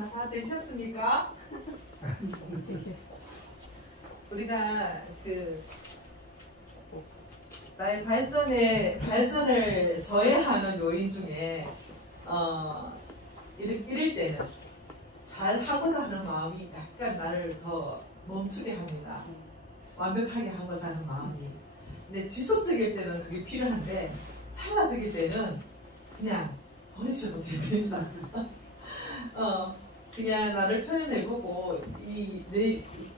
자, 다 되셨습니까? 우리가 나의 발전을 저해하는 요인 중에 이럴 때는 잘 하고자 하는 마음이 약간 나를 더 멈추게 합니다. 완벽하게 하고자 하는 마음이. 근데 지속적일 때는 그게 필요한데 찰나적일 때는 그냥 버리셔도 됩니다. 그냥 나를 표현해보고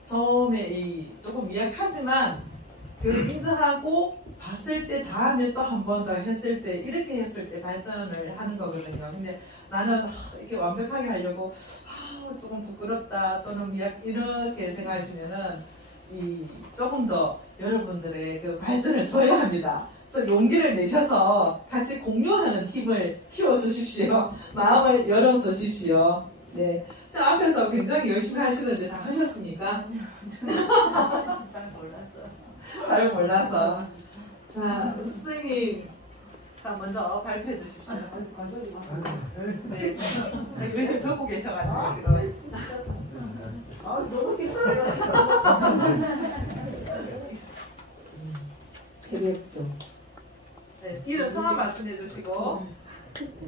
처음에 조금 미약하지만 그걸 인정하고 봤을 때 다음에 또 한 번 더 했을 때 이렇게 했을 때 발전을 하는 거거든요. 근데 나는 이렇게 완벽하게 하려고 조금 부끄럽다 또는 미약 이렇게 생각하시면은 조금 더 여러분들의 그 발전을 줘야 합니다. 그래서 용기를 내셔서 같이 공유하는 팀을 키워주십시오. 마음을 열어주십시오. 네. 자, 앞에서 굉장히 열심히 하시는데 다 하셨습니까? 잘 몰라서. 자, 선생님, 먼저 발표해 주십시오. 네. 열심히 적고 계셔가지고 지금. 너무 기뻐요. 새벽좀. 네, 이름 성함 말씀해 주시고.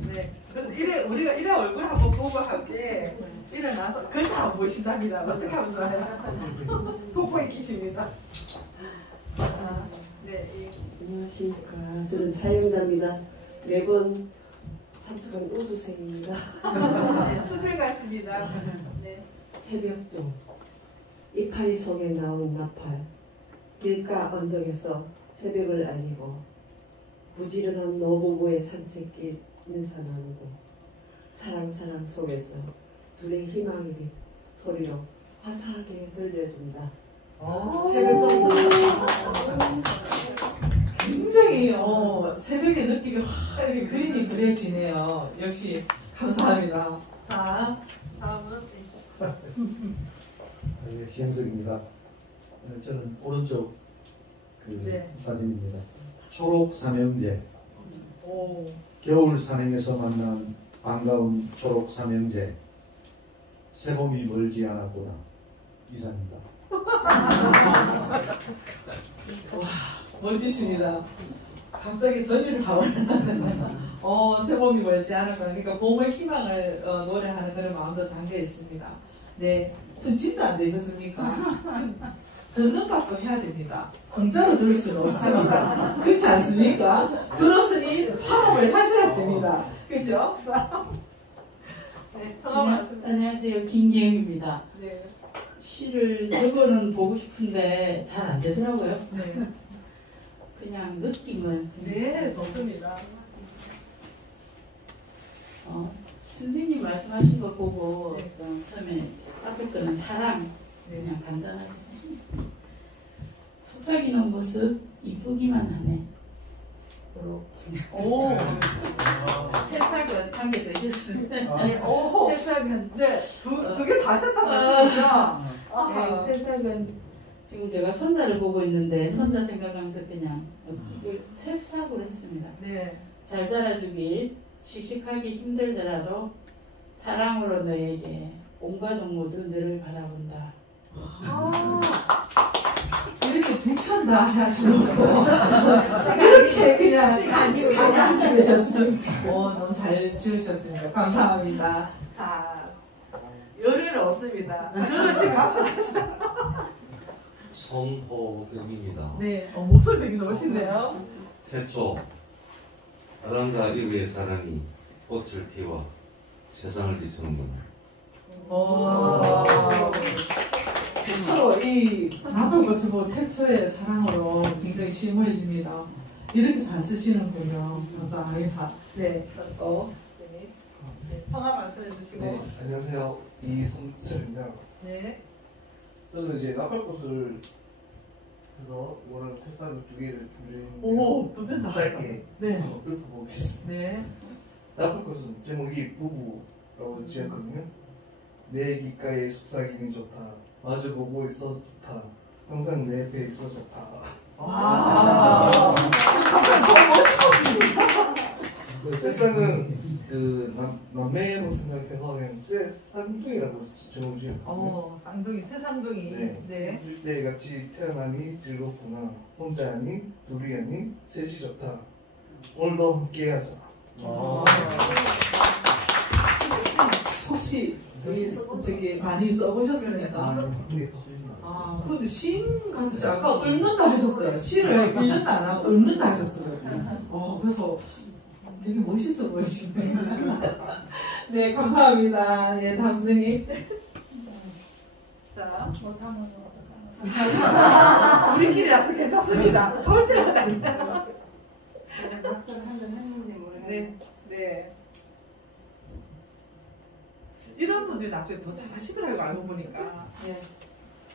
네. 우리가 이래 얼굴 한번 보고 할게. 일어나서 글자 안 보신답니다. 어떻게 하면 좋아요? 돋보이 끼십니다. 네. 안녕하십니까. 저는 사용자입니다. 매번 참석한 우수생입니다. 네, 수필가십니다. 네. 새벽종. 이파리 속에 나온 나팔. 길가 언덕에서 새벽을 알리고 부지런한 노부부의 산책길 인사 나누고 사랑 속에서 둘의 희망의 빛 소리로 화사하게 들려준다. 새벽종입니다. 굉장히 새벽의 느낌이 이렇게 그림이 그려지네요. 역시 감사합니다. 자, 다음은 시영석입니다. 저는 오른쪽 네. 사진입니다. 초록 삼형제. 오. 겨울 산행에서 만난 반가운 초록 삼형제. 새봄이 멀지 않았구나. 이상입니다. 와, 멋지십니다. 갑자기 전율을 가버렸네요. 새봄이 멀지 않았구나. 그러니까 봄의 희망을 노래하는 그런 마음도 담겨 있습니다. 네, 손 진짜 안 되셨습니까? 듣는 것도 해야 됩니다. 공짜로 들을 수는 없습니다. 그렇지 않습니까? 들었으니 파업을 하셔야 됩니다. 그렇죠? 네, 성함 말씀. 안녕하세요. 김기영입니다. 네. 시를 적어는 보고 싶은데 잘 안 되더라고요. 네. 그냥 느낌을. 네, 좋습니다. 선생님 말씀하신 거 보고 네. 처음에 앞에 거는 사랑 그냥 간단하게 속삭이는 모습 이쁘기만 하네. 오. 새싹은 한 개 더 있었습니다. 네, 오. 새싹은 네, 두 개 다 하셨단 말씀이죠? 네, 새싹은 지금 제가 손자를 보고 있는데 손자 생각하면서 그냥 이걸 새싹으로 했습니다. 네. 잘 자라주길 씩씩하기 힘들더라도 사랑으로 너에게 온 가족 모두 너를 바라본다. 이렇게 두 편 다 하시놓고 이렇게 그냥 깜찍하게 앉아 계셨습니다. 너무 잘 지으셨습니다. 감사합니다. 자, 열의를 얻습니다. 그릇이 감사하시죠. 손호경입니다. 네, 목소리 되게 좋으시네요. 태초 사랑과 이후의 사랑이 꽃을 피워 세상을 비추는구나. 태초, 이 나팔꽃을 보고 태초의 사랑으로 굉장히 심오해집니다. 이렇게 잘 쓰시는군요. 감사합니다. 네, 또 네, 성함 말씀해 주시고. 네, 안녕하세요. 이성철입니다. 네. 저는 이제 나팔꽃을 해서 오늘 햇살을 두 개를 오, 두 개 다. 짧게 네. 한번 읊어보겠습니다. 네. 나팔꽃은 제목이 부부라고 지었거든요. 내 귓가에 속삭이니 좋다. 마주보고 있어 좋다. 항상 내 옆에 있어 좋다. 와. 너무 멋있었습니다. 그 세상은 그 남매로 생각해서 그냥 쌍둥이라고 제목 지었거든요. 쌍둥이, 새 쌍둥이. 네. 네. 일대 같이 태어나니 즐겁구나. 혼자 아니, 둘이 아니, 셋이 좋다. 오늘도 함께하자. 혹시 저기 많이 써보셨습니까? 근데 시인 같으시 아까 읊는다 하셨어요. 시를 읽는다 안 하고 읊는다 하셨어요. 그래서 되게 멋있어 보이시네요. 네, 감사합니다. 예, 다음 선생님. 자, 못하면 우리끼리라서 괜찮습니다. 절대로 아니다. 박사를 한잔 했는지 모르겠네. 네. 이런 분들이 나중에 더 잘하시더라고요, 알고 보니까. 네,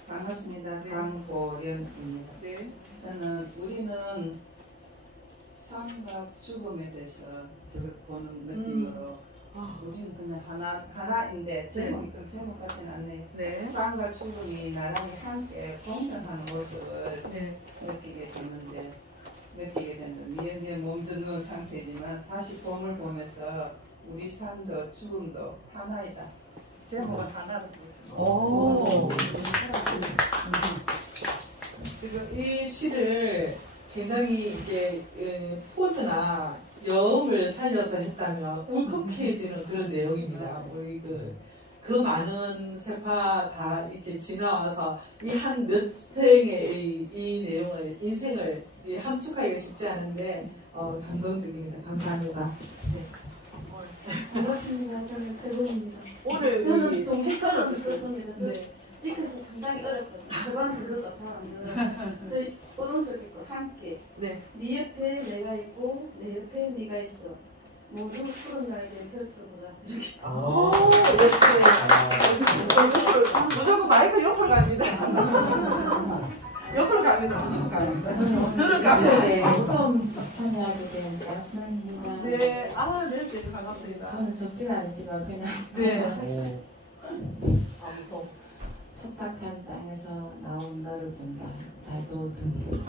반갑습니다. 강보련입니다. 네. 우리는 삶과 죽음에 대해서 저를 보는 느낌으로 우리는 그냥 하나인데 제목이 좀 제목 같지는 않네요. 네. 삶과 죽음이 나란히 함께 공존하는 모습을 네. 느끼게 됐는데 이제 몸좀 누운 상태지만 다시 봄을 보면서 우리 삶도 죽음도 하나이다. 제목은 하나로 보였습니다. 지금 이 시를 굉장히 이게 포즈나 여음을 살려서 했다면 울컥해지는 그런 내용입니다. 우리 그 많은 세파 다 이렇게 지나와서 이 한 몇 생의 이 내용을 인생을 함축하기가 쉽지 않은데 감동적입니다. 감사합니다. 반갑습니다. 저는 세봉입니다. 오늘 저는 동식선을 썼습니다. 네. 읽혀서 상당히 어렵거든요. 저반을 들어도 잘 안 들어요. 저희 오른쪽 있고 함께 네. 네 옆에 내가 있고 내 옆에 네가 있어. 모두 푸른 날개 펼쳐보자. 이렇게. 무조건 마이크 옆으로 갑니다. 옆으로 갑니다. 무조건 갑니다. 들어갑니다. 처음 참여하게 된 야스만입니다. 네, 네, 반갑습니다. 저는 적지가 않지만 그냥 네. 척박한 땅에서 나온 너를 본다. 발도든.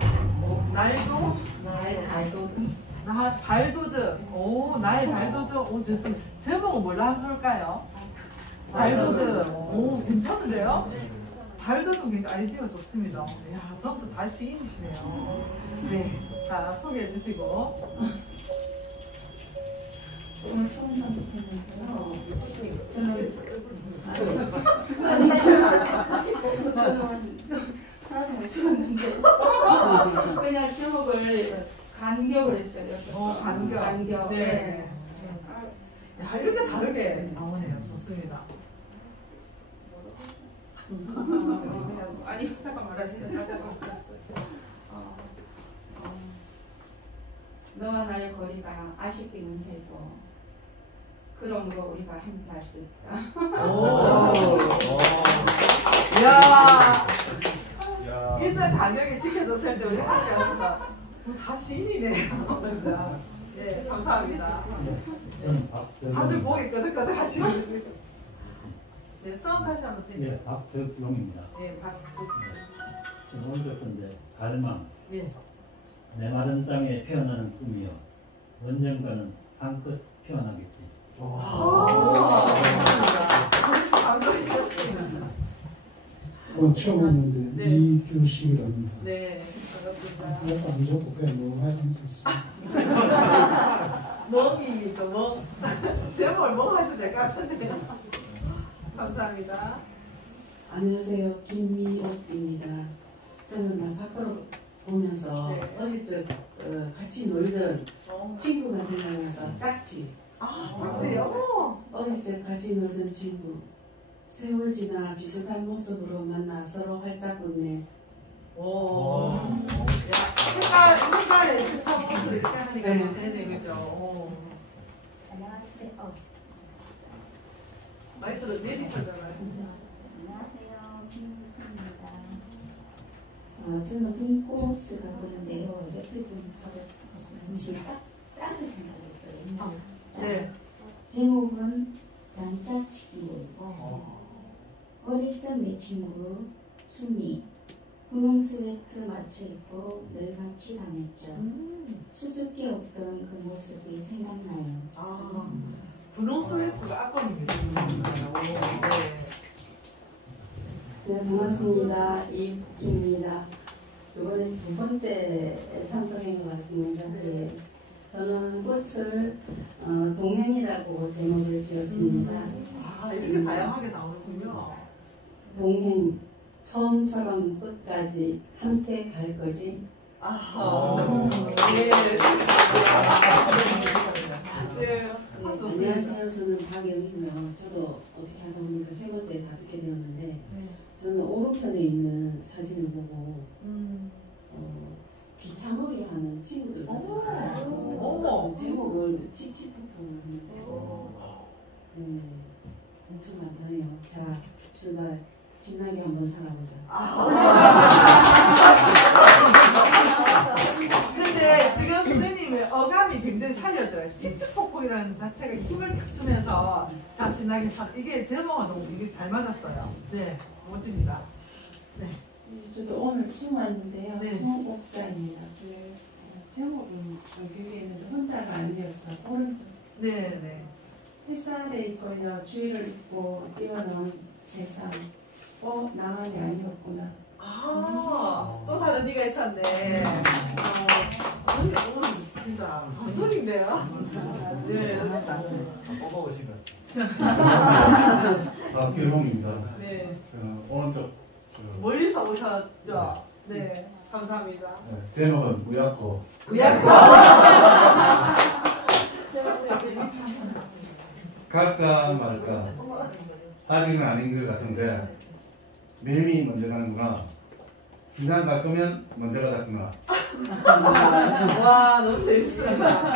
발도드. 오, 나의 발도드. 오, 좋습니다. 제목은 뭘로 하면 좋을까요? 발도드. 오, 괜찮은데요? 발도드 굉장히 아이디어 좋습니다. 야, 전부 다 시인이시네요. 네. 자, 소개해 주시고. 오늘 처음 참석했는데요. 저는 하나도 못 찍었는데 그냥 제목을 간격을 했어요. 간격. 네. 야, 이렇게 다르게 나오네요. 좋습니다. 아니 잠깐 말했어요. 너와 나의 거리가 아쉽기는 해도 그러므로 우리가 함께 할 수 있다. 이야. 일자 간격이 지켜졌을 때 우리 함께 하신다. 다 시인이네요. 네, 감사합니다. 다들 목이 끄덕끄덕 하시는. 네, 싸움 다시 한번 쓰세요. 예, 박덕용입니다. 네, 지금 오늘 건데 갈망. 예. 내 마른 땅에 피어나는 꿈이여 언젠가는 한껏 피어나겠지. 감사합니다. 처음 왔는데 네. 이규식이랍니다. 네, 반갑습니다. 이것도 안 좋고 그냥 멍하니 앉아있어요. 멍이 또 멍. 제목을 멍 하셔도 될 것 같은데요. 감사합니다. 안녕하세요. 김미옥입니다. 저는 밖으로 보면서 네. 어릴 적 같이 놀던 친구가 생각나서 짝지. 짝지요? 어릴 적 같이 놀던 친구. 세월 지나 비슷한 모습으로 만나 서로 활짝 웃네. 오. 색깔에 비슷한 모습을 이렇게 하니까 되네, 그죠? 안녕하세요. 마이크를 내리셨잖아요. 안녕하세요. 김수입니다. 저는 빈코스 가보는데요. 옆에 분 같이 짝을 생각했어요. 네. 제목은 난짝치기. 어릴 적 내 친구 수미. 분홍 스웨트 맞춰 입고 늘 같이 다녔죠. 수줍게 없던 그 모습이 생각나요. 아, 분홍 스웨트가 아까입니다. 네, 반갑습니다. 이북희입니다. 이번에 두 번째 참석인 것 같습니다. 예. 저는 꽃을 동행이라고 제목을 지었습니다. 아, 이렇게 다양하게 나오는군요. 동행, 처음처럼 끝까지 함께 갈 거지. 아하. 네. 네. 안녕하세요. 저는 박영희고요. 저도 어떻게 하다 보니까 세 번째 다 듣게 되었는데 저는 오른편에 있는 사진을 보고 기차놀이 하는 친구들 같았어요. 어머. 제목을 칙칙폭폭을 했는데 네, 엄청 많다네요. 자, 출발. 신나게 한번 살아보자. 근데 지금 선생님의 어감이 굉장히 살려져요. 칙칙폭폭이라는 자체가 힘을 탁 주면서 자, 신나게 이게 제목은 너무 되게 잘 맞았어요. 네, 멋집니다. 네. 저도 오늘 처음 왔는데요. 네. 송옥자입니다. 제목은 여기에 있는데 혼자가 아니었어. 오른쪽. 네. 햇살에 있고요. 주위를 입고 뛰어나온 세상. 나만이 아니었구나. 또 다른 이가 있었네. 오늘 진짜 감동인데요. 네. 박규롱입니다. 네. 오른쪽 멀리서 오셨죠? 네. 감사합니다. 제목은 우약고. 갈까 말까 아직은 아닌 것 같은데 매미 먼저 가는구나. 비난 갈 거면 먼저 가자꾸나. 와, 너무 재밌습니다.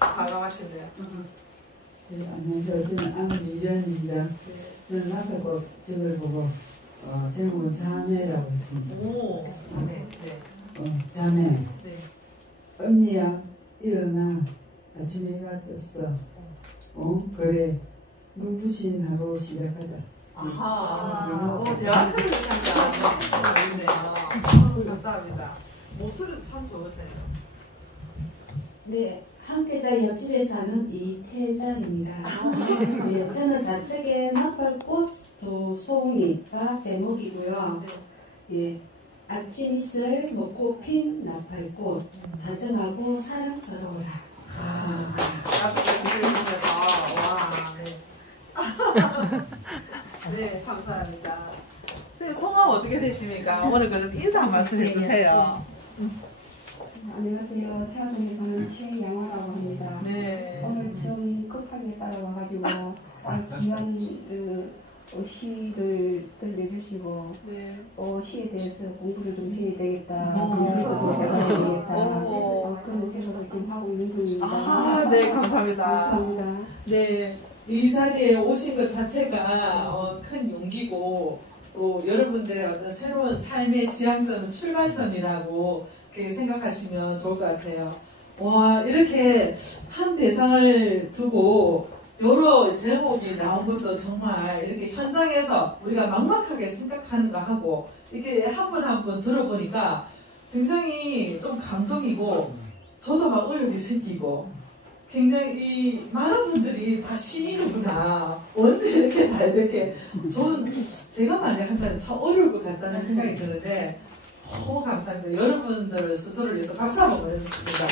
과감하신데요. 네, 안녕하세요. 저는 안미련입니다. 저는 앞에 저걸 보고 제목은 자매라고 했습니다. 오, 자매. 네. 자매. 네. 언니야, 일어나. 아침에 해가 떴어. 그래. 눈부신 하루 시작하자. 아하. 여자친구 참 잘하네요. 감사합니다. 목소리도 참 좋으세요. 네, 함께자 옆집에 사는 이태자입니다. 네, 저는 좌측에 나팔꽃 두 송이가 제목이고요. 예, 아침 이슬 먹고 핀 나팔꽃 다정하고 사랑스러워라. 앞에 들으시면서 와, 네. 네, 감사합니다. 선생님 성함 어떻게 되십니까? 오늘 그래도 인사 한 말씀 해주세요. 안녕하세요. 태화동에 사는 최양화라고 합니다. 네. 오늘 좀 급하게 따라와가지고 귀한 시를 들려주시고 시에 대해서 공부를 좀 해야 되겠다. 공부도 해봐야 되겠다. 그런 생각을 좀 하고 있는 중입니다. 네, 감사합니다. 감사합니다. 네, 이 자리에 오신 것 자체가 큰 용기고 또 여러분들의 어떤 새로운 삶의 지향점, 출발점이라고 그렇게 생각하시면 좋을 것 같아요. 와, 이렇게 한 대상을 두고 여러 제목이 나온 것도 정말 이렇게 현장에서 우리가 막막하게 생각하는 거 하고 이렇게 한 분 한 분 들어보니까 굉장히 좀 감동이고 저도 막 의욕이 생기고 굉장히 많은 분들이 다 시민이구나. 언제 이렇게 다 이렇게 저는 제가 만약 한다면 참 어려울 것 같다는 생각이 드는데 너무 감사합니다. 여러분들 스스로를 위해서 박수 한번 보내주셨습니다.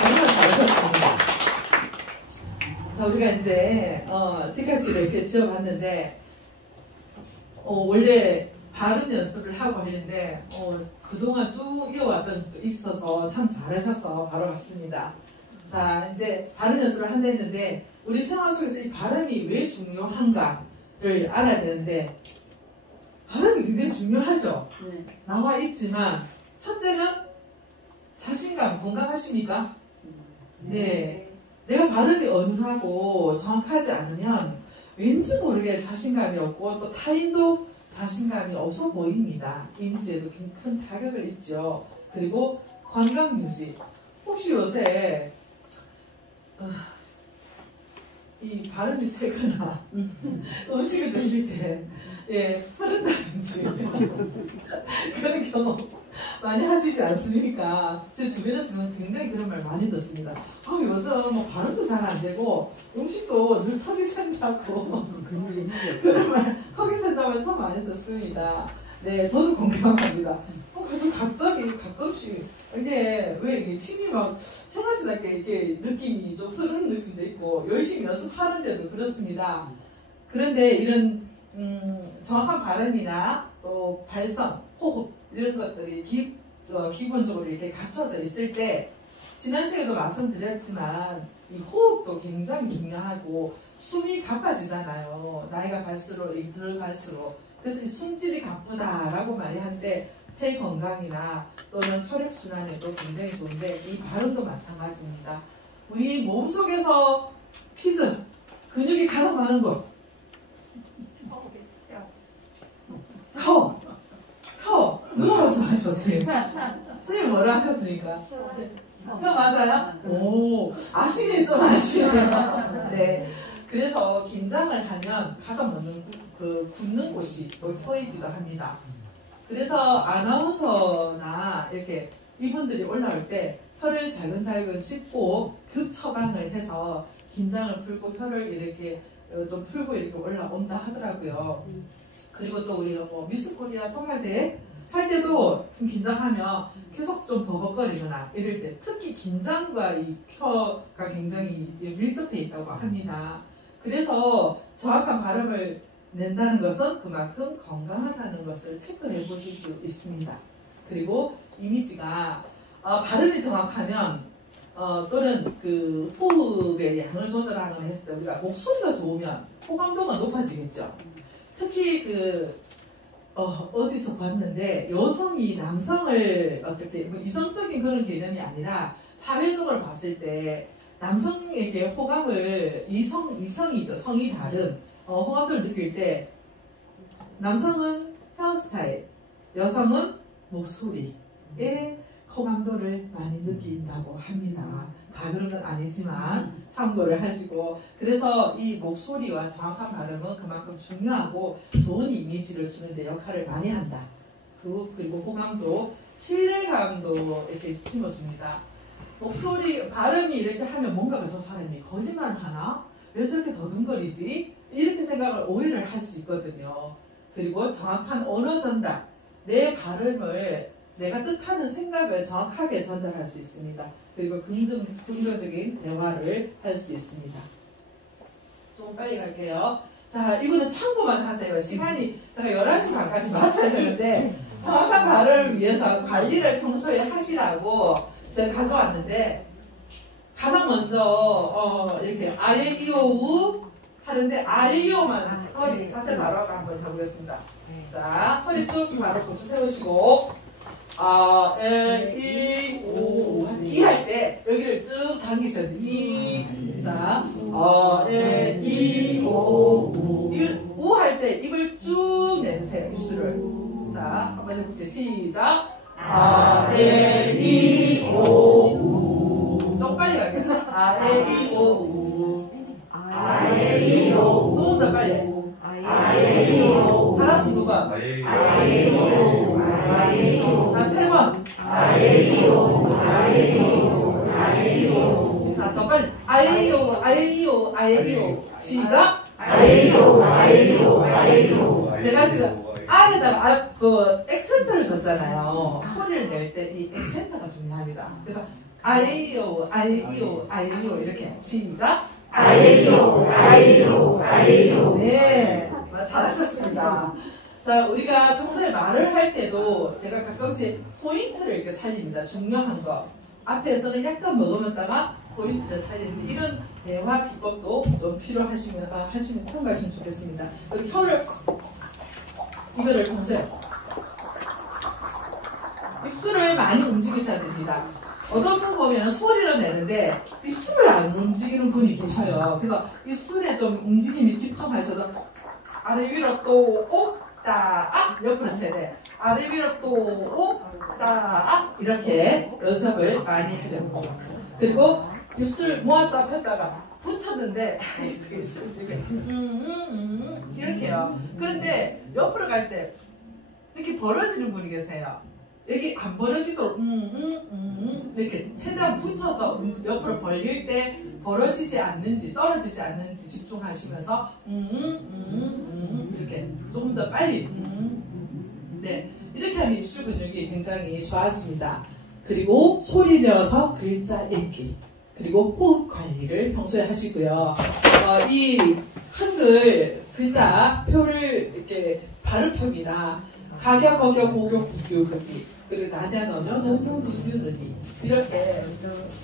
정말 잘하셨습니다. 자, 우리가 이제 티카시를 이렇게 지어봤는데 원래 발음 연습을 하고 하는데 그동안 쭉 이어왔던 또 있어서 참 잘하셔서 바로 갔습니다. 자, 이제 발음 연습을 한다 했는데 우리 생활 속에서 이 발음이 왜 중요한가를 알아야 되는데 발음이 굉장히 중요하죠. 나와 있지만 첫째는 자신감, 건강하십니까? 네. 내가 발음이 어눌하고 정확하지 않으면 왠지 모르게 자신감이 없고 또 타인도 자신감이 없어 보입니다. 이미지에도 큰 타격을 입죠. 그리고 건강 유지. 혹시 요새 이 발음이 세거나 음식을 드실 때 흐른다든지 그런 경우 많이 하시지 않습니까? 제 주변에서는 굉장히 그런 말 많이 듣습니다. 요즘 뭐 발음도 잘 안 되고 음식도 늘 턱이 샌다고 그런 말, 턱이 샌다고 참 많이 듣습니다. 네, 저도 공감합니다. 그래서 갑자기 가끔씩 이게 왜 이게 침이 막 생각지 않게 이렇게 느낌이 좀 흐르는 느낌도 있고 열심히 연습하는데도 그렇습니다. 그런데 이런 정확한 발음이나 또 발성, 호흡 이런 것들이 기본적으로 이렇게 갖춰져 있을 때 지난 시간에도 말씀드렸지만 이 호흡도 굉장히 중요하고 숨이 가빠지잖아요. 나이가 갈수록 들어갈수록. 그래서 이 숨질이 가쁘다라고 많이 하는데 폐 건강이나 또는 혈액순환에도 굉장히 좋은데 이 발음도 마찬가지입니다. 우리 몸속에서 퀴즈 근육이 가장 많은 곳 혀 누가 말씀하셨어요? 선생님 뭐라 하셨습니까? 혀 맞아요? 오, 아시네, 좀 아시네요. 네. 그래서 긴장을 하면 가장 먼저 굳는 곳이 또 혀이기도 합니다. 그래서 아나운서나 이렇게 이분들이 올라올 때 혀를 잘근잘근 씹고 급 처방을 해서 긴장을 풀고 혀를 이렇게 좀 풀고 이렇게 올라온다 하더라고요. 그리고 또 우리가 뭐 미스 코리아 선발대 할 때도 좀 긴장하면 계속 좀 버벅거리거나 이럴 때 특히 긴장과 이 혀가 굉장히 밀접해 있다고 합니다. 그래서 정확한 발음을 낸다는 것은 그만큼 건강하다는 것을 체크해 보실 수 있습니다. 그리고 이미지가 발음이 정확하면 또는 그 호흡의 양을 조절하거나 했을 때 우리가 목소리가 좋으면 호감도가 높아지겠죠. 특히 어디서 봤는데 여성이 남성을 어떻게 뭐 이성적인 그런 개념이 아니라 사회적으로 봤을 때 남성에게 호감을 이성이죠. 성이 다른 호감도를 느낄 때 남성은 헤어스타일, 여성은 목소리에 호감도를 많이 느낀다고 합니다. 다 그런 건 아니지만 참고를 하시고 그래서 이 목소리와 정확한 발음은 그만큼 중요하고 좋은 이미지를 주는 데 역할을 많이 한다. 그리고 호감도, 신뢰감도 이렇게 심어줍니다. 목소리, 발음이 이렇게 하면 뭔가 저 사람이 거짓말을 하나? 왜 저렇게 더듬거리지? 이렇게 생각을 오해를 할 수 있거든요. 그리고 정확한 언어 전달, 내 발음을 내가 뜻하는 생각을 정확하게 전달할 수 있습니다. 그리고 긍정적인 대화를 할 수 있습니다. 좀 빨리 갈게요. 자, 이거는 참고만 하세요. 시간이 제가 11시 반까지 맞춰야 되는데 정확한 발음을 위해서 관리를 평소에 하시라고 제가 가져왔는데 가장 먼저 이렇게 아예 이오우 하는데 아예 이오만 허리 자세 바로 하고 한번 해보겠습니다. 자, 허리 쭉 바로 고추 세우시고 이, 오, 이 할 때 여기를 쭉 당기셔야 돼요. 이, 자, 이, 오, 우 할 때 입을 쭉 내세요. 입술을. 자, 한번 해볼게요. 시작. 이, 오, 우. 좀 빨리 갈게요. 이, 오, 우. 이, 오, 우. 조금 더 빨리. 이, 오, 우. 하나씩 두 번. 이, 오, 우. 자, 세 번. 자, 더 빨리. 아이오, 아이오, 아이오. 시작. 아이오, 아이오, 아이오. 제가 지금 아에다가 액센트를 줬잖아요. 소리를 낼 때 이 액센트가 중요합니다. 그래서 아이오, 아이오, 아이오 이렇게 시작. 아이오, 아이오, 아이오. 네, 잘하셨습니다. 자, 우리가 평소에 말을 할 때도 제가 가끔씩 포인트를 이렇게 살립니다. 중요한 거. 앞에서는 약간 머금었다가 포인트를 살리는데 이런 대화 기법도 좀 필요하시면 참고하시면 좋겠습니다. 그리고 혀를 이거를 평소에 입술을 많이 움직이셔야 됩니다. 어떤 분 보면 소리를 내는데 입술을 안 움직이는 분이 계셔요. 그래서 입술에 좀 움직임이 집중하셔서 아래 위로 또 따, 옆으로 쳐야 돼. 아래 위로 또, 따, 이렇게 연습을 많이 하셔야 됩니다. 그리고 입술 모았다 폈다가 붙였는데 이렇게요. 그런데 옆으로 갈 때 이렇게 벌어지는 분이 계세요. 여기 안 벌어지도록 이렇게 최대한 붙여서 옆으로 벌릴 때 벌어지지 않는지 떨어지지 않는지 집중하시면서 이렇게 조금 더 빨리 네, 이렇게 하면 입술 근육이 굉장히 좋아집니다. 그리고 소리 내어서 글자 읽기, 그리고 호흡 관리를 평소에 하시고요. 이 한글 글자 표를 이렇게 발음표입니다. 가격, 거격, 고격, 구교, 급기, 그리고 나냐, 너냐, 노뇨, 누뇨, 느니 이렇게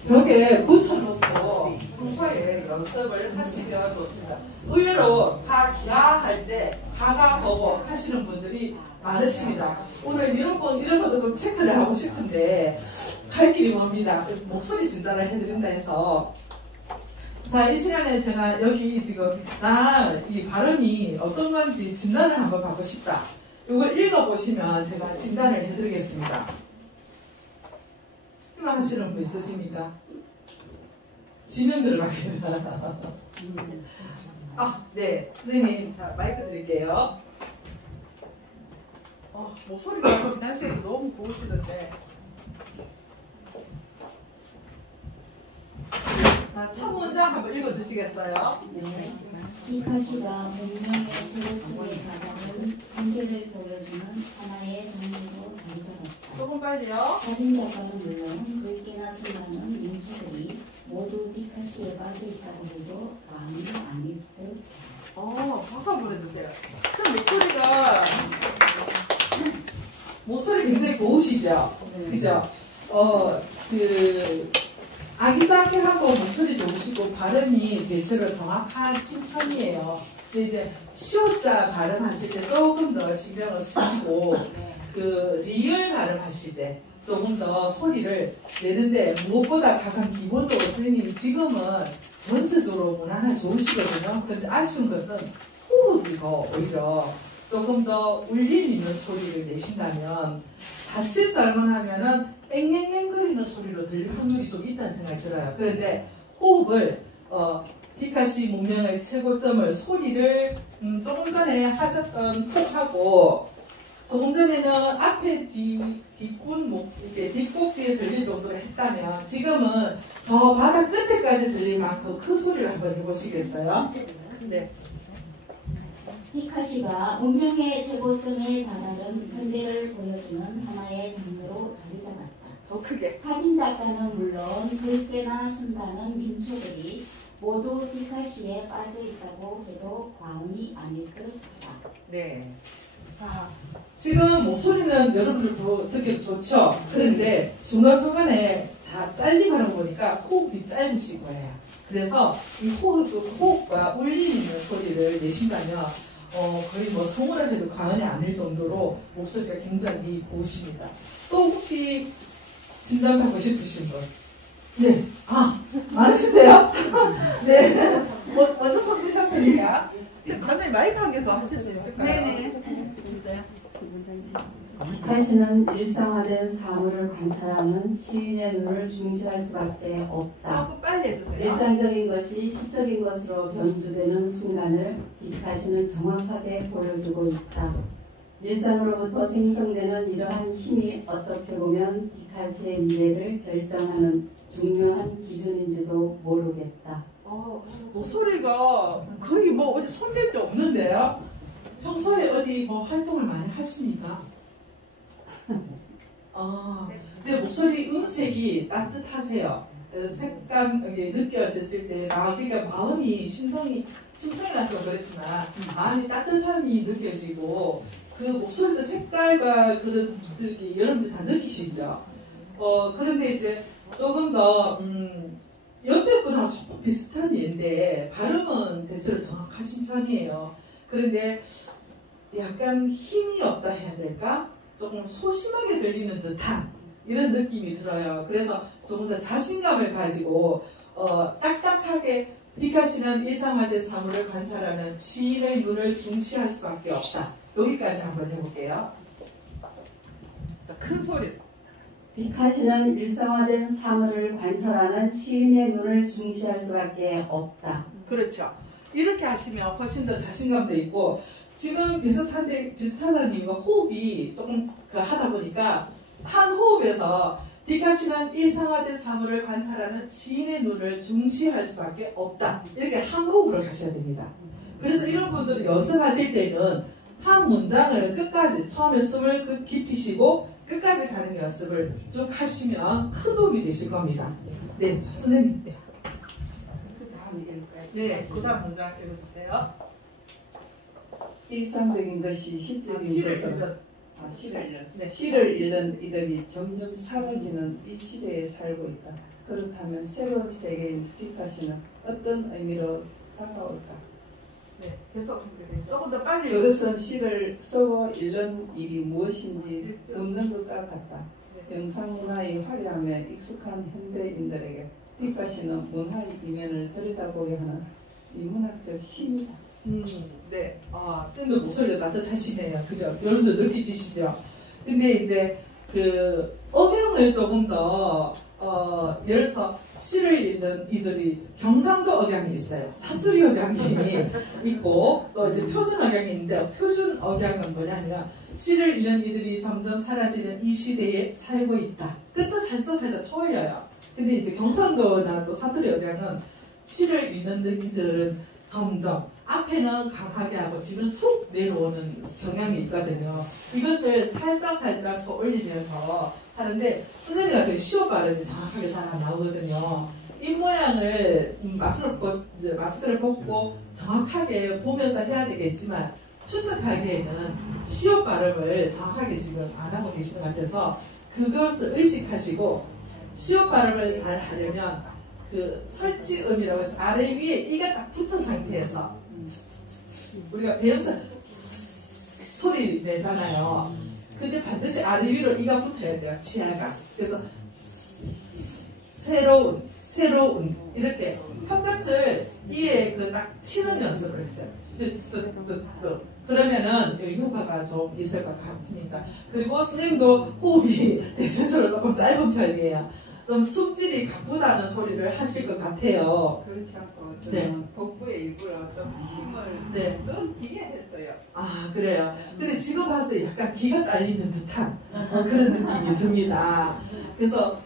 벽에 붙여놓고 평소에 연습을 하시면 좋습니다. 의외로 다 기하할 때 가가, 거고 하시는 분들이 많으십니다. 오늘 이런 것도 좀 체크를 하고 싶은데 갈 길이 멉니다. 목소리 진단을 해드린다 해서 자, 이 시간에 제가 여기 지금 이 발음이 어떤 건지 진단을 한번 받고 싶다. 이걸 읽어보시면 제가 진단을 해드리겠습니다. 희망하시는 분 있으십니까? 지면 들어갑니다. 네, 선생님, 자, 마이크 드릴게요. 목소리가 지난 시간에 너무 고우시던데. 첫 문장 한번 읽어주시겠어요? 네. 디카시가 문명의 제로층에 가장은 한계를 보여주는 하나의 장르로 자리 잡았다. 조금 빨리요. 사진 작가는 물론 글귀나 순간은 민초들이 모두 디카시에 빠져 있다고 해도 마음이 아닐 듯. 박수 한번 보내주세요. 목소리 굉장히 고우시죠? 그죠? 아기자기 하고 목소리 좋으시고 발음이 대체로 정확하신 편이에요. 근데 이제 시옷자 발음하실 때 조금 더 신경을 쓰시고 리을 발음하실 때 조금 더 소리를 내는데 무엇보다 가장 기본적으로 선생님이 지금은 전체적으로 무난하게 좋으시거든요. 근데 아쉬운 것은 호흡이 더 오히려 조금 더 울림 있는 소리를 내신다면 자칫 잘못하면은 앵앵앵거리는 소리로 들릴 확률이 좀 있다는 생각이 들어요. 그런데 호흡을 디카시 문명의 최고점을 소리를 조금 전에 하셨던 폭하고 조금 전에는 앞에 뒷꼭지에 들릴 정도로 했다면 지금은 저 바닥 끝에까지 들릴 만큼 큰 소리를 한번 해보시겠어요? 네. 디카시가 운명의 최고점에 다다른 현대를 보여주는 하나의 장르로 자리 잡았다. 더 크게. 사진 작가는 물론 글귀나 순간은 민초들이 모두 디카시에 빠져 있다고 해도 과언이 아닐 듯하다. 네. 자, 지금 목소리는 여러분들도 듣기도 좋죠? 그런데 중간중간에 잘리가는 거 보니까 호흡이 짧으신 거예요. 그래서 이 호흡과 울림 있는 소리를 내신다면 거의 뭐 성우라 해도 과언이 아닐 정도로 목소리가 굉장히 고우십니다. 또 혹시 진단받고 싶으신 분? 네. 많으신데요? 네. 먼저 손 드셨으니까. 간단히 마이크 한 개 더 하실 수 있을까요? 네네. 디카시는 일상화된 사물을 관찰하는 시인의 눈을 중시할 수밖에 없다. 조금 빨리 해주세요. 일상적인 것이 시적인 것으로 변주되는 순간을 디카시는 정확하게 보여주고 있다. 일상으로부터 생성되는 이러한 힘이 어떻게 보면 디카시의 미래를 결정하는 중요한 기준인지도 모르겠다. 목소리가 거의 뭐 어디 손댈 데 없는데요? 평소에 어디 뭐 활동을 많이 하십니까? 근데 목소리 음색이 따뜻하세요. 색감이 느껴졌을 때, 그러니까 마음이, 심성이 나서 그렇지만, 마음이 따뜻함이 느껴지고, 그 목소리도 색깔과 그런 분들이 여러분들 다 느끼시죠? 그런데 이제 조금 더, 옆에 분하고 조금 비슷한 예인데, 발음은 대체로 정확하신 편이에요. 그런데 약간 힘이 없다 해야 될까? 조금 소심하게 들리는 듯한 이런 느낌이 들어요. 그래서 조금 더 자신감을 가지고 딱딱하게 디카시는 일상화된 사물을 관찰하는 시인의 눈을 중시할 수밖에 없다. 여기까지 한번 해볼게요. 자, 큰 소리. 디카시는 일상화된 사물을 관찰하는 시인의 눈을 중시할 수밖에 없다. 그렇죠. 이렇게 하시면 훨씬 더 자신감도 있고, 지금 비슷하다는 이유가 호흡이 조금 하다 보니까 한 호흡에서 디카시는 일상화된 사물을 관찰하는 시인의 눈을 중시할 수밖에 없다. 이렇게 한 호흡으로 가셔야 됩니다. 그래서 이런 분들은 연습하실 때는 한 문장을 끝까지 처음에 숨을 깊이 쉬고 끝까지 가는 연습을 쭉 하시면 큰 도움이 되실 겁니다. 네, 자, 선생님. 네. 그 다음 읽을까요? 네, 그 다음 문장 읽어주세요. 일상적인 것이 시적인 것은 시를 잃는 이들이 점점 사라지는 이 시대에 살고 있다. 그렇다면 새로운 세계인 디카시는 어떤 의미로 다가올까? 네, 계속 조금 더 빨리. 그것은 시를 썩어 잃는 일이 무엇인지 묻는 것과 같다. 영상문화의 화려함에 익숙한 현대인들에게 디카시는 문화의 이면을 들여다보게 하는 이 문학적 힘이다. 네. 선생님 목소리가 따뜻하시네요. 그죠? 여러분들 느끼시죠? 근데 이제 그 억양을 조금 더 예를 들어서 시를 읽는 이들이 경상도 억양이 있어요. 사투리 억양이 있고 또 이제 표준 억양이 있는데, 표준 억양은 뭐냐면 시를 읽는 이들이 점점 사라지는 이 시대에 살고 있다. 끝을 살짝 쳐올려요. 근데 이제 경상도나 또 사투리 억양은 시를 읽는 이들은 점점 앞에는 강하게 하고 뒤는 쑥 내려오는 경향이 있거든요. 이것을 살짝 더 올리면서 하는데, 선생님 같은 시옷 발음이 정확하게 잘 안 나오거든요. 입 모양을 마스크를 벗고 정확하게 보면서 해야 되겠지만, 추측하기에는 시옷 발음을 정확하게 지금 안 하고 계시는 것 같아서 그것을 의식하시고, 시옷 발음을 잘 하려면 그 설지음이라고 해서 아래 위에 이가 딱 붙은 상태에서 우리가 배음사 소리 내잖아요. 근데 반드시 아래 위로 이가 붙어야 돼요. 치아가. 그래서 새로운 이렇게 혀끝을 이에 그 딱 치는 연습을 했어요. 그러면은 여기 효과가 좀 있을 것 같으니까. 그리고 선생님도 호흡이 대체적으로 조금 짧은 편이에요. 좀 숨질이 가쁘다는 소리를 하실 것 같아요. 그렇지 않고 저는 복부에 일부러 좀 힘을 넘기게 했어요. 아, 그래요. 근데 지금 봤을 때 약간 기가 깔리는 듯한 그런 느낌이 듭니다. 그래서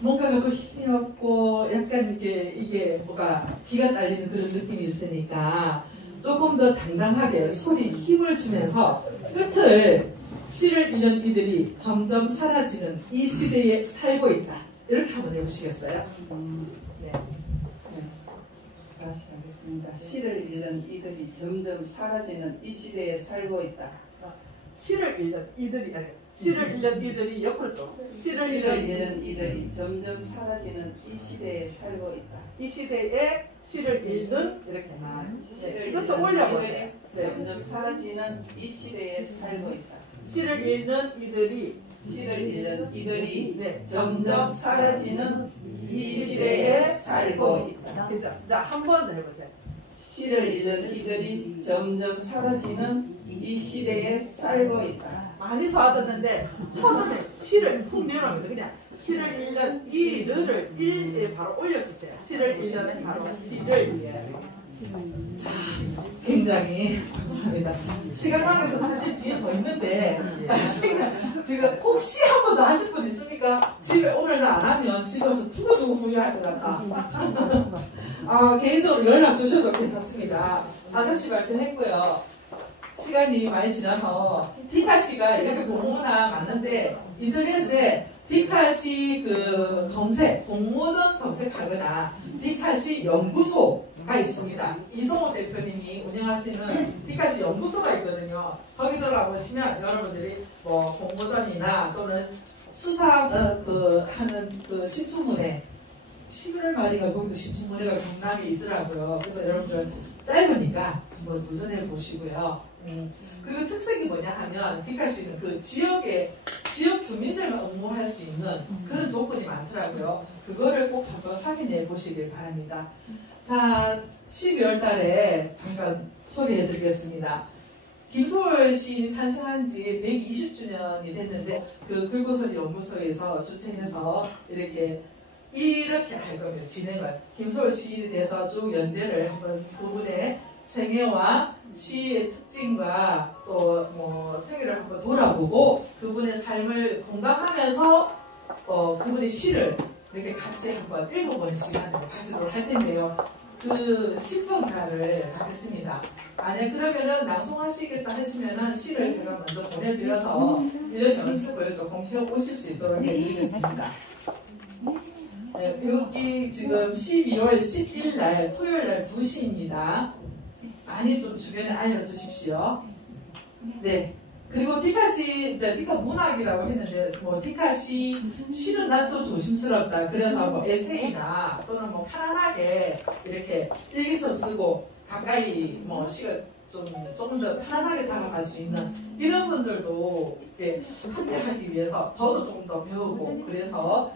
뭔가가 좀 힘이 없고 약간 이게 뭐가 기가 깔리는 그런 느낌이 있으니까 조금 더 당당하게 소리 힘을 주면서 끝을 시를 읽는 이들이 점점 사라지는 이 시대에 살고 있다. 이렇게 한번 해보시겠어요? 네. 다시 하겠습니다. 시를 읽는 이들이 점점 사라지는 이 시대에 살고 있다. 시를 읽는 이들이 아니에요. 시를 읽는 이들이 옆으로 좀. 시를 읽는 이들이 점점 사라지는 이 시대에 살고 있다. 이 시대에 시를 읽는 이렇게 이것도 올려보세요. 점점 사라지는 이 시대에 살고 있다. 시를 읽는 이들이 점점 사라지는 이 시대에 살고 있다. 그죠? 자, 한 번 더 해보세요. 시를 읽는 이들이 점점 사라지는 이 시대에 살고 있다. 많이 좋아졌는데 처음에 시를 푹 내려놓으면 그냥 시를 읽는 이를 일에 바로 올려주세요. 시를 읽는 바로 시를 자, 굉장히 감사합니다. 시간관계에서 사실 뒤에 더 있는데 지금 혹시 한 번 더 하실 분 있습니까? 집에 오늘 나 안 하면 집에 와서 두고두고 후회할 것 같다. 개인적으로 연락 주셔도 괜찮습니다. 5시 발표했고요. 시간이 많이 지나서 디카시가 이렇게 공모나 맞는데 인터넷에 디카시 그 검색, 공모전 검색하거나 디카시 연구소가 있습니다. 이성호 대표님이 운영하시는 디카시 연구소가 있거든요. 거기 들어가 보시면 여러분들이 뭐 공모전이나 또는 수상 하는 그 신춘문예 11월 말인가 거기도 신춘문예가 경남이 있더라고요. 그래서 여러분들 짧으니까 한번 도전해 보시고요. 그리고 특색이 뭐냐 하면 디카시는 그 지역 주민들만 응모할 수 있는 그런 조건이 많더라고요. 그거를 꼭 한번 확인해 보시길 바랍니다. 자, 12월 달에 잠깐 소개해 드리겠습니다. 김소월 시인이 탄생한 지 120주년이 됐는데 그 글고서리 연구소에서 주최해서 이렇게 할 겁니다. 진행을. 김소월 시인에 대해서 쭉 연대를 한번 그분의 생애와 시의 특징과 또 뭐 생애를 한번 돌아보고 그분의 삶을 공감하면서 그분의 시를 이렇게 같이 한번 읽어보는 시간을 가지도록 할 텐데요. 그 신청자를 받겠습니다. 만약 그러면은 낭송하시겠다 하시면은 시를 제가 먼저 보내드려서 이런 연습을 조금 해오실 수 있도록 해드리겠습니다. 네, 여기 지금 12월 10일 날 토요일 날 2시입니다. 많이 좀 주변에 알려주십시오. 네. 그리고 디카시, 이제 디카 문학이라고 했는데, 뭐, 디카시, 시는 난 좀 조심스럽다. 그래서 뭐, 에세이나 또는 뭐, 편안하게 이렇게 일기서 쓰고, 가까이 뭐, 시가 조금 더 편안하게 다가갈 수 있는 이런 분들도 이렇게 함께하기 위해서 저도 조금 더 배우고, 그래서,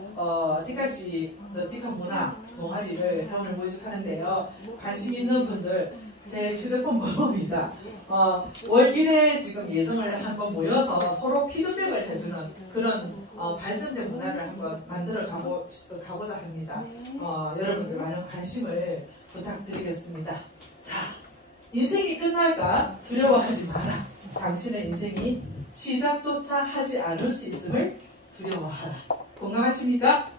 디카시, 디카 문학 동아리를 회원을 모집하는데요. 관심 있는 분들, 제 휴대폰 번호입니다. 월 1회 지금 예정을 한번 모여서 서로 피드백을 해주는 그런 발전된 문화를 한번 만들어 가고자 합니다. 여러분들 많은 관심을 부탁드리겠습니다. 자, 인생이 끝날까 두려워하지 마라. 당신의 인생이 시작조차 하지 않을 수 있음을 두려워하라. 공감하십니까?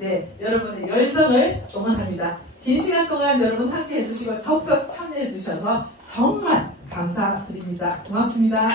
네, 여러분의 열정을 응원합니다. 긴 시간 동안 여러분 함께 해주시고 적극 참여해 주셔서 정말 감사드립니다. 고맙습니다.